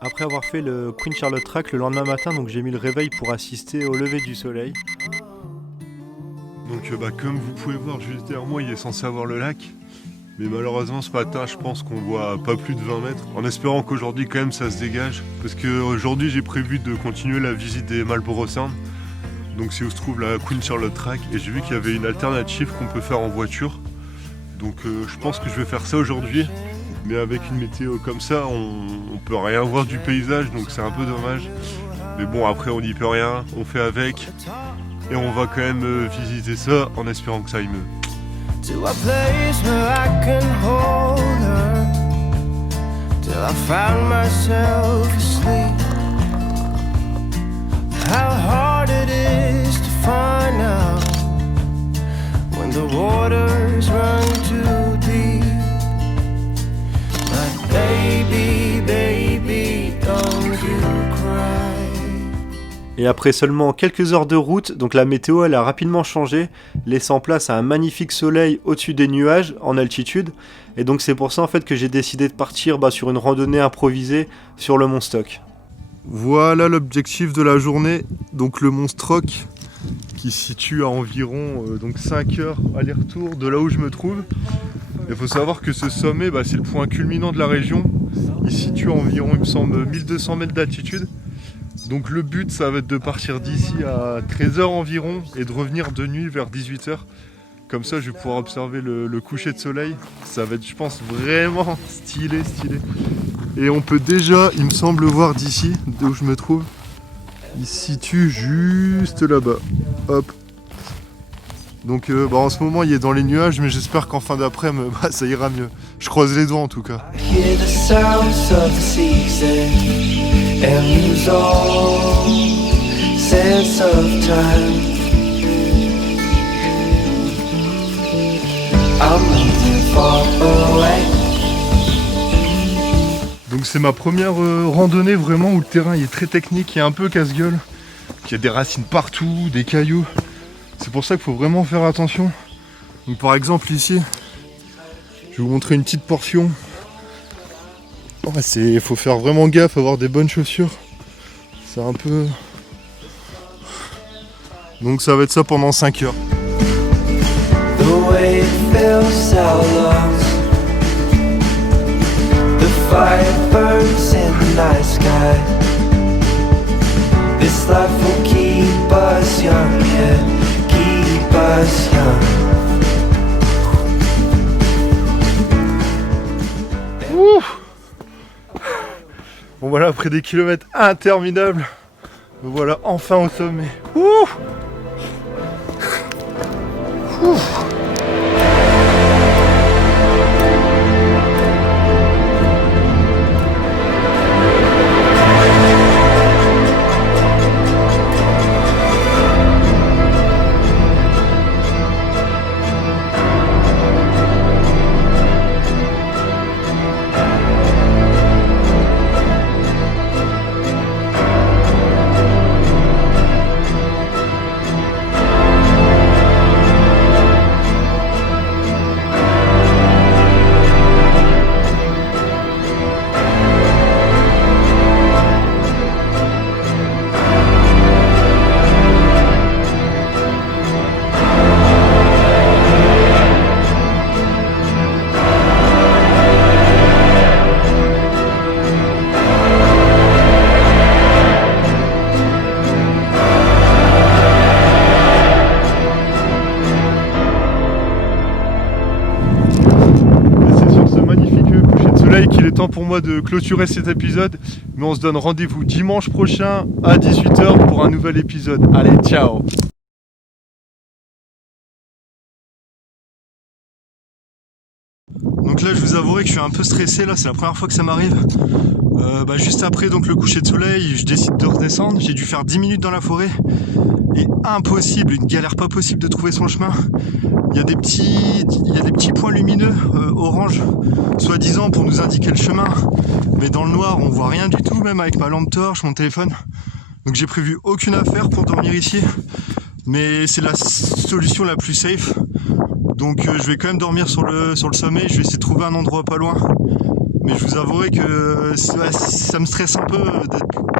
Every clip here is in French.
Après avoir fait le Queen Charlotte Track le lendemain matin, donc j'ai mis le réveil pour assister au lever du soleil. Donc comme vous pouvez voir juste derrière moi, il est censé avoir le lac. Mais malheureusement ce matin, je pense qu'on voit pas plus de 20 mètres. En espérant qu'aujourd'hui quand même ça se dégage. Parce qu'aujourd'hui j'ai prévu de continuer la visite des Marlborough Sound. Donc c'est où se trouve la Queen Charlotte Track. Et j'ai vu qu'il y avait une alternative qu'on peut faire en voiture. Donc je pense que je vais faire ça aujourd'hui. Mais avec une météo comme ça, on peut rien voir du paysage. Donc c'est un peu dommage. Mais bon, après on n'y peut rien. On fait avec. Et on va quand même visiter ça en espérant que ça aille mieux. To a place where I can hold her till I found myself asleep. How hard it is to find out when the waters run too deep. But baby, baby, don't you cry. Et après seulement quelques heures de route, donc la météo elle a rapidement changé, laissant place à un magnifique soleil au-dessus des nuages, en altitude. Et donc c'est pour ça en fait que j'ai décidé de partir sur une randonnée improvisée sur le mont Stock. Voilà l'objectif de la journée, donc le mont Stock, qui se situe à environ 5 heures aller-retour de là où je me trouve. Il faut savoir que ce sommet, c'est le point culminant de la région. Il se situe à environ, il me semble, 1200 mètres d'altitude. Donc le but, ça va être de partir d'ici à 13h environ et de revenir de nuit vers 18h. Comme ça, je vais pouvoir observer le coucher de soleil. Ça va être, je pense, vraiment stylé. Et on peut déjà, il me semble, voir d'ici, d'où je me trouve. Il se situe juste là-bas. Hop. Donc en ce moment, il est dans les nuages, mais j'espère qu'en fin d'après-midi, ça ira mieux. Je croise les doigts en tout cas. And lose all sense of time. I'm moving far away. Donc c'est ma première randonnée vraiment où le terrain il est très technique, il est un peu casse-gueule. Il y a des racines partout, des cailloux. C'est pour ça qu'il faut vraiment faire attention. Donc par exemple ici, je vais vous montrer une petite portion. Il faut faire vraiment gaffe, avoir des bonnes chaussures. C'est un peu... Donc ça va être ça pendant 5 heures. Bon voilà, après des kilomètres interminables, me voilà enfin au sommet. Ouh. Ouh. Qu'il est temps pour moi de clôturer cet épisode, mais on se donne rendez-vous dimanche prochain à 18h pour un nouvel épisode. Allez, ciao! Donc là je vous avouerai que je suis un peu stressé, là c'est la première fois que ça m'arrive. Juste après donc le coucher de soleil, je décide de redescendre, j'ai dû faire 10 minutes dans la forêt. Et impossible, une galère pas possible de trouver son chemin. Il y a des petits points lumineux orange, soi-disant pour nous indiquer le chemin. Mais dans le noir, on voit rien du tout, même avec ma lampe torche, mon téléphone. Donc j'ai prévu aucune affaire pour dormir ici. Mais c'est la solution la plus safe. Donc je vais quand même dormir sur le sommet. Je vais essayer de trouver un endroit pas loin. Mais je vous avouerai que ouais, ça me stresse un peu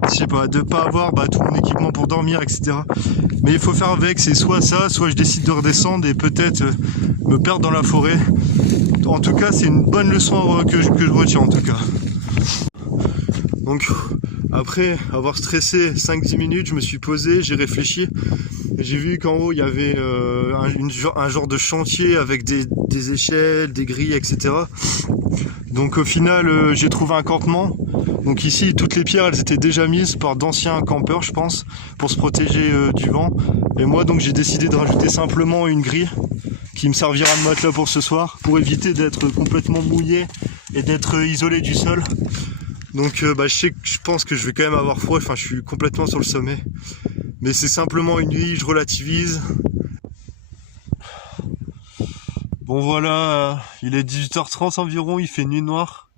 je sais pas, de pas avoir tout mon équipement pour dormir, etc. Mais il faut faire avec, c'est soit ça, soit je décide de redescendre et peut-être me perdre dans la forêt. En tout cas, c'est une bonne leçon que je retiens en tout cas. Donc après avoir stressé 5-10 minutes, je me suis posé, j'ai réfléchi. J'ai vu qu'en haut il y avait un genre de chantier avec des échelles, des grilles, etc. Donc au final j'ai trouvé un campement. Donc ici toutes les pierres elles étaient déjà mises par d'anciens campeurs je pense, pour se protéger du vent. Et moi donc j'ai décidé de rajouter simplement une grille qui me servira de matelas pour ce soir, pour éviter d'être complètement mouillé et d'être isolé du sol. Donc je pense que je vais quand même avoir froid, enfin je suis complètement sur le sommet. Mais c'est simplement une nuit, je relativise. Bon voilà, il est 18h30 environ, il fait nuit noire.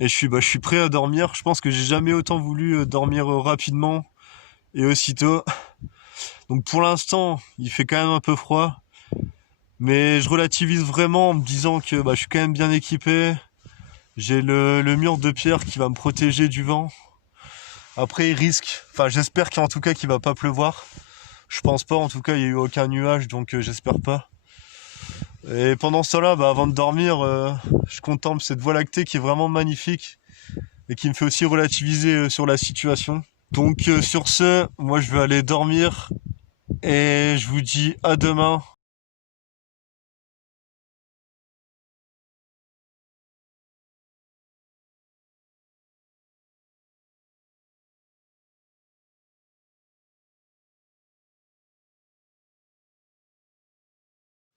Et je suis prêt à dormir. Je pense que j'ai jamais autant voulu dormir rapidement et aussitôt. Donc pour l'instant, il fait quand même un peu froid. Mais je relativise vraiment en me disant que je suis quand même bien équipé. J'ai le mur de pierre qui va me protéger du vent. Après il risque, j'espère qu'en tout cas qu'il va pas pleuvoir. Je pense pas, en tout cas il y a eu aucun nuage donc j'espère pas. Et pendant ce temps-là, avant de dormir, je contemple cette voie lactée qui est vraiment magnifique et qui me fait aussi relativiser sur la situation. Donc sur ce, moi je vais aller dormir et je vous dis à demain.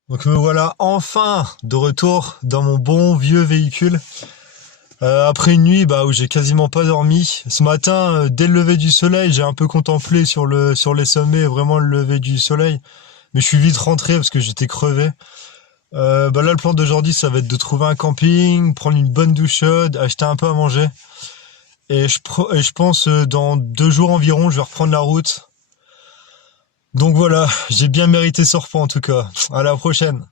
Donc me voilà enfin de retour dans mon bon vieux véhicule. Après une nuit où j'ai quasiment pas dormi. Ce matin, dès le lever du soleil, j'ai un peu contemplé sur les sommets vraiment le lever du soleil. Mais je suis vite rentré parce que j'étais crevé. Là le plan d'aujourd'hui ça va être de trouver un camping, prendre une bonne douche chaude, acheter un peu à manger. Et je pense dans 2 jours environ je vais reprendre la route. Donc voilà, j'ai bien mérité ce repas en tout cas. À la prochaine.